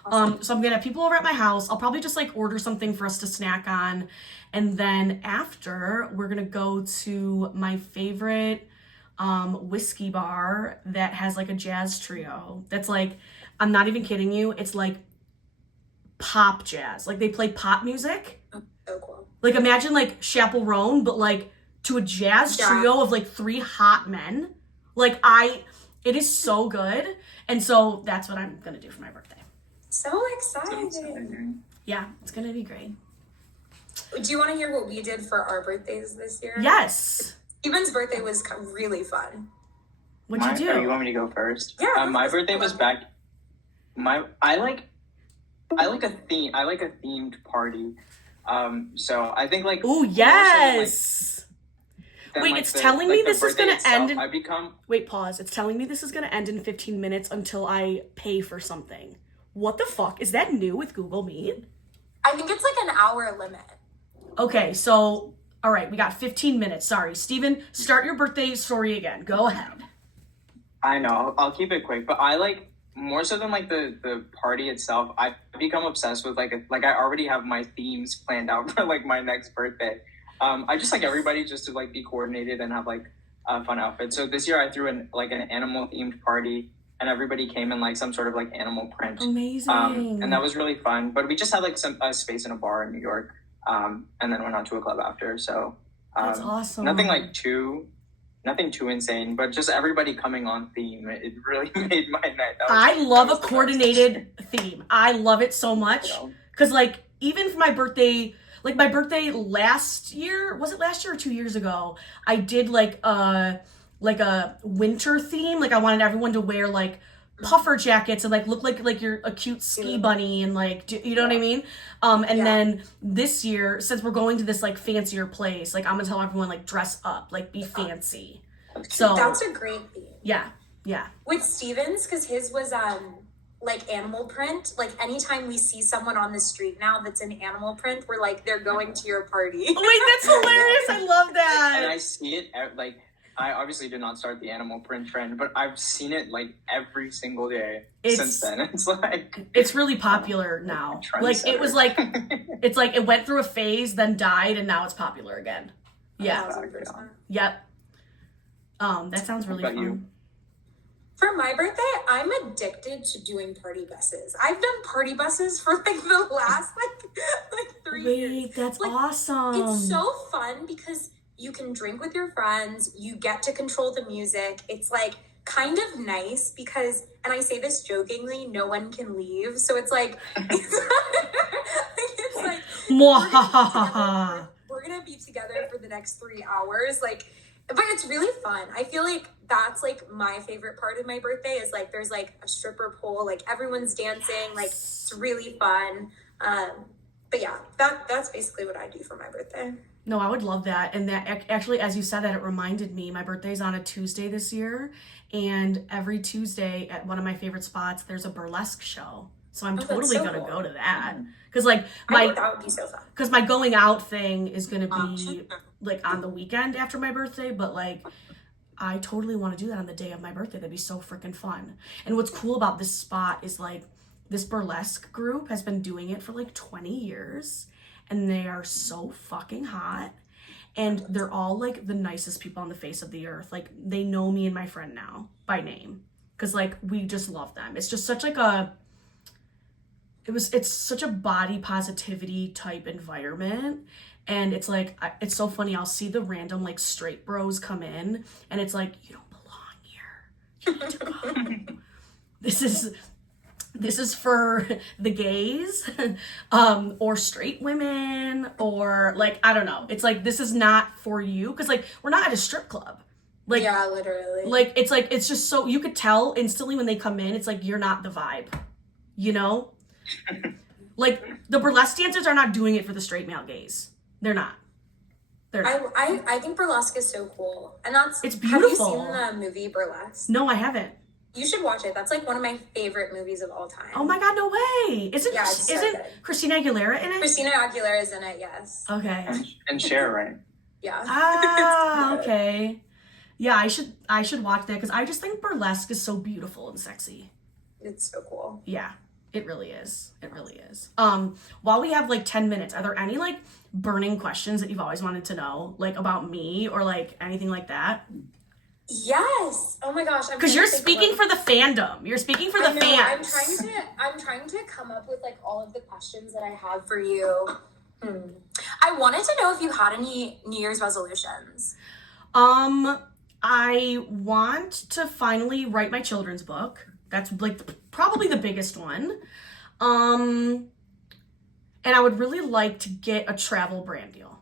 Awesome. So I'm gonna have people over at my house. I'll probably just like order something for us to snack on, and then after we're gonna go to my favorite whiskey bar that has like a jazz trio. That's like, I'm not even kidding you. It's like pop jazz. Like, they play pop music. So cool. Like, imagine like Chaperone, but like to a jazz trio of like 3 hot men. Like, it is so good. And so that's what I'm gonna do for my birthday. So exciting. Yeah, it's gonna be great. Do you want to hear what we did for our birthdays this year? Yes. Steven's birthday was really fun. What'd you do? You want me to go first? Yeah. My birthday was back. I like a theme. I like a themed party. So I think like. Oh yes. Than, Wait, like, it's telling me this is gonna end in. I become. Wait, pause. It's telling me this is gonna end in 15 minutes until I pay for something. What the fuck? Is that new with Google Meet? I think it's like an hour limit. Okay, so, all right, we got 15 minutes. Sorry. Steven, start your birthday story again. Go ahead. I know. I'll keep it quick, but I like more so than like the party itself. I've become obsessed with like I already have my themes planned out for like my next birthday. I just like everybody just to like be coordinated and have like a fun outfit. So this year I threw an animal themed party, and everybody came in like some sort of like animal print. Amazing. And that was really fun. But we just had like some space in a bar in New York, and then went on to a club after. So That's awesome. nothing like too nothing too insane, but just everybody coming on theme. It really made my night. I love a coordinated theme. I love it so much. Because, like, even for my birthday, like, my birthday last year, was it last year or 2 years ago? I did, like a winter theme. Like, I wanted everyone to wear, like, puffer jackets and, like, look like you're a cute ski bunny and, like, you know what I mean? Then this year, since we're going to this, like, fancier place, like, I'm gonna tell everyone, like, dress up, like, be fancy. So that's a great theme. Yeah. With Steven's, because his was like animal print. Like anytime we see someone on the street now that's in animal print, we're like, they're going to your party. Oh wait, that's hilarious! I love that. And I see it like, I obviously did not start the animal print trend, but I've seen it like every single day since then. It's like, it's really popular now. Like it was like, it's like it went through a phase, then died, and now it's popular again. Yeah. Yep. That sounds really fun. You? For my birthday, I'm addicted to doing party buses. I've done party buses for like the last like 3 years. Wait, that's like, awesome. It's so fun because you can drink with your friends. You get to control the music. It's like kind of nice because, and I say this jokingly, no one can leave. So it's like, it's like we're gonna be together for the next 3 hours. Like, but it's really fun. I feel like that's like my favorite part of my birthday is like there's like a stripper pole, like everyone's dancing, like it's really fun. But yeah, that's basically what I do for my birthday. No, I would love that. And that actually, as you said that, it reminded me, my birthday's on a Tuesday this year. And every Tuesday at one of my favorite spots, there's a burlesque show. So I'm totally going to go to that. Because like that would be so fun. Because my going out thing is going to be like on the weekend after my birthday. But like, I totally want to do that on the day of my birthday. That'd be so freaking fun. And what's cool about this spot is like, this burlesque group has been doing it for like 20 years. And they are so fucking hot. And they're all like the nicest people on the face of the earth. Like they know me and my friend now by name. Cause like we just love them. It's just such like it's such a body positivity type environment. And it's like, it's so funny. I'll see the random like straight bros come in and it's like, you don't belong here. You need to go. This is for the gays, or straight women, or like, I don't know. It's like, this is not for you. Cause like, we're not at a strip club. Like, yeah, literally. Like, it's just so, you could tell instantly when they come in, it's like, you're not the vibe, you know? Like, the burlesque dancers are not doing it for the straight male gays. They're not. I think burlesque is so cool. And it's beautiful. Have you seen the movie Burlesque? No, I haven't. You should watch it. That's like one of my favorite movies of all time. Oh my god, no way! Isn't Christina Aguilera in it? Christina Aguilera is in it, yes. Okay. And Cher, right? Yeah. Ah, okay. Yeah, I should watch that because I just think burlesque is so beautiful and sexy. It's so cool. Yeah, it really is. It really is. While we have like 10 minutes, are there any like burning questions that you've always wanted to know, like about me or like anything like that? Yes. Oh my gosh. Because you're speaking for the fandom. You're speaking for the fans. I'm trying to come up with like all of the questions that I have for you. I wanted to know if you had any New Year's resolutions. I want to finally write my children's book. That's like probably the biggest one. And I would really like to get a travel brand deal.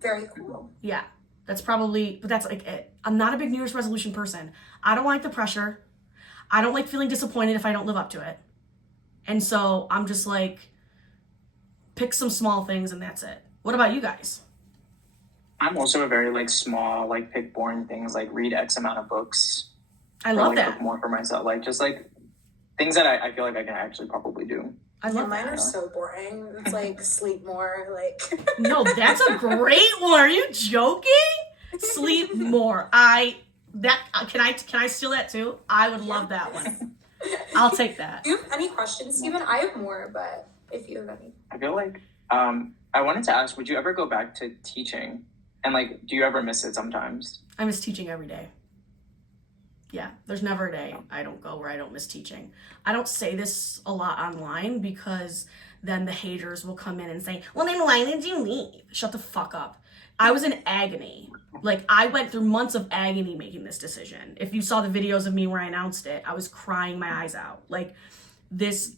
Very cool. Yeah. That's like it. I'm not a big New Year's resolution person. I don't like the pressure. I don't like feeling disappointed if I don't live up to it. And so I'm just like, pick some small things and that's it. What about you guys? I'm also a very like small, like pick boring things, like read X amount of books. I love that. Cook more for myself. Like just like things that I feel like I can actually probably do. I love mine are so boring. It's like sleep more, like No, that's a great one. Are you joking? Sleep more. Can I steal that too? I would love that one. I'll take that. Do you have any questions, Steven? I have more, but if you have any. I feel like I wanted to ask, would you ever go back to teaching? And like, do you ever miss it sometimes? I miss teaching every day. Yeah, there's never a day I don't go where I don't miss teaching. I don't say this a lot online because then the haters will come in and say, well, then why did you leave? Shut the fuck up. I was in agony. Like, I went through months of agony making this decision. If you saw the videos of me where I announced it, I was crying my eyes out. Like,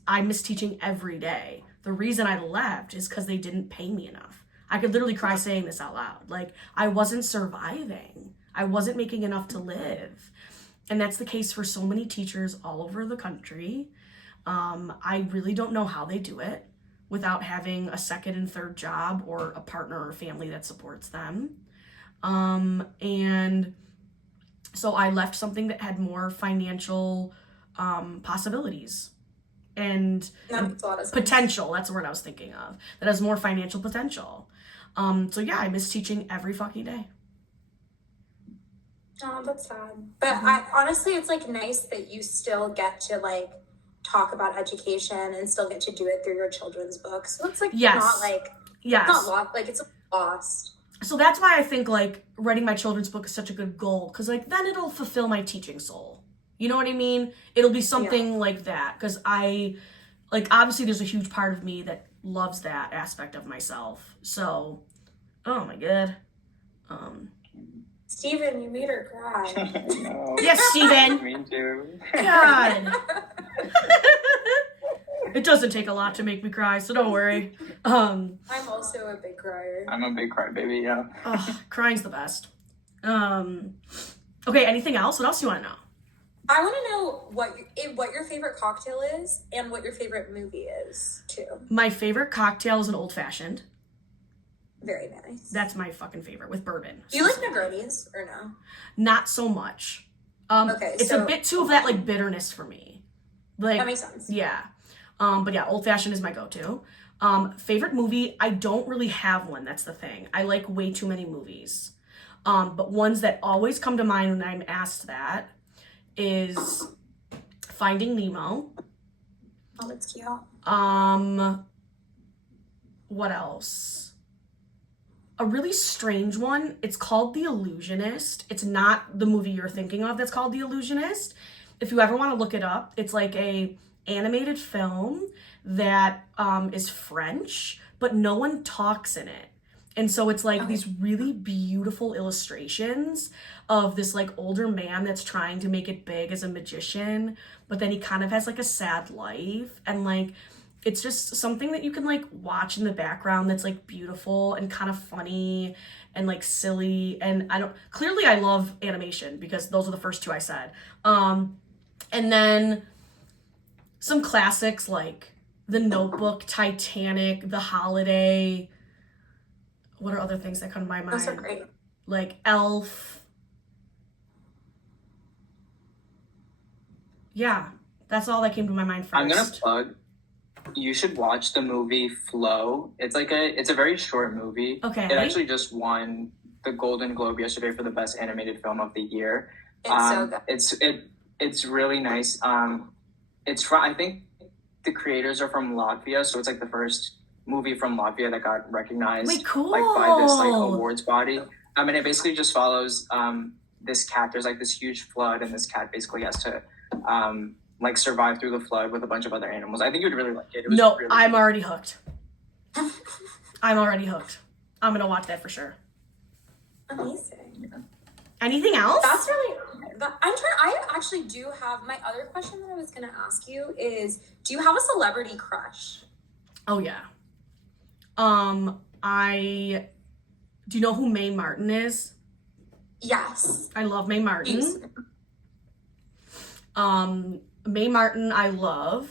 I miss teaching every day. The reason I left is because they didn't pay me enough. I could literally cry saying this out loud. Like, I wasn't surviving. I wasn't making enough to live. And that's the case for so many teachers all over the country. I really don't know how they do it without having a second and third job or a partner or family that supports them. And so I left something that had more financial possibilities and potential. That's the word I was thinking of. That has more financial potential. So yeah, I miss teaching every fucking day. Oh, that's sad. But I honestly, it's like nice that you still get to like talk about education and still get to do it through your children's books. So it's like not like not lost, like it's lost. So that's why I think like writing my children's book is such a good goal, because like then it'll fulfill my teaching soul. You know what I mean? It'll be something like that, because I like obviously there's a huge part of me that loves that aspect of myself. So, oh my god. Steven, you made her cry. No. Yes, Steven. Me too. God. It doesn't take a lot to make me cry, so don't worry. I'm also a big crier. I'm a big crybaby, yeah. Crying's the best. Okay, anything else? What else do you want to know? I want to know what your favorite cocktail is and what your favorite movie is, too. My favorite cocktail is an old-fashioned. Very nice. That's my fucking favorite, with bourbon. Do you like Negronis or no? Not so much. Okay, it's a bit too of that like bitterness for me. Like that makes sense. Yeah. But yeah, old fashioned is my go-to. Favorite movie, I don't really have one. That's the thing. I like way too many movies. But ones that always come to mind when I'm asked that is Finding Nemo. Oh, that's cute. What else? A really strange one. It's called The Illusionist. It's not the movie you're thinking of that's called The Illusionist. If you ever want to look it up, it's like a animated film that is French, but no one talks in it. And so it's like these really beautiful illustrations of this like older man that's trying to make it big as a magician, but then he kind of has like a sad life, and like it's just something that you can like watch in the background that's like beautiful and kind of funny and like silly. And I love animation because those are the first two I said. And then some classics like The Notebook, Titanic, The Holiday. What are other things that come to my mind? Those are great. Like Elf. Yeah, that's all that came to my mind first. I'm gonna plug. You should watch the movie Flow. It's a very short movie. Okay. It actually just won the Golden Globe yesterday for the best animated film of the year. It's so good. It's really nice. It's from, I think the creators are from Latvia, so it's like the first movie from Latvia that got recognized. Wait, cool. Like by this like awards body. And it basically just follows this cat. There's like this huge flood, and this cat basically has to like survive through the flood with a bunch of other animals. I think you'd really like it. I'm already hooked. I'm already hooked. I'm gonna watch that for sure. Amazing. Yeah. Anything else? That's really. I actually do have my other question that I was gonna ask you is: do you have a celebrity crush? Oh yeah. Do you know who Mae Martin is? Yes. I love Mae Martin. Mae Martin, I love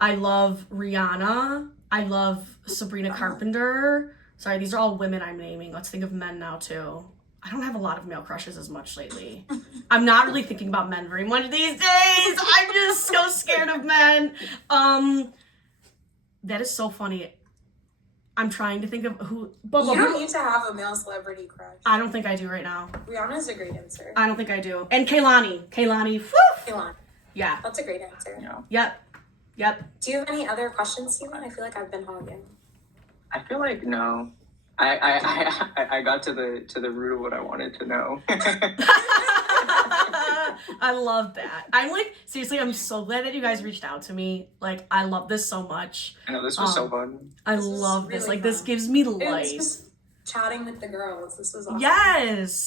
Rihanna. I love Sabrina Carpenter. Sorry, these are all women I'm naming. Let's think of men now too. I don't have a lot of male crushes as much lately. I'm not really thinking about men very much these days. I'm just so scared of men. That is so funny. I'm trying to think of who. You don't need to have a male celebrity crush. I don't think I do right now. Rihanna's a great answer. I don't think I do. And Kehlani, whew. Kehlani. Yeah. That's a great answer. Yeah. Yep. Do you have any other questions, Steven? I feel like I've been hogging. I feel like no. I got to the root of what I wanted to know. I love that. I'm like, seriously, I'm so glad that you guys reached out to me. Like, I love this so much. I know, this was so fun. I love this. Like, this gives me life. chatting with the girls. This was awesome. Yes.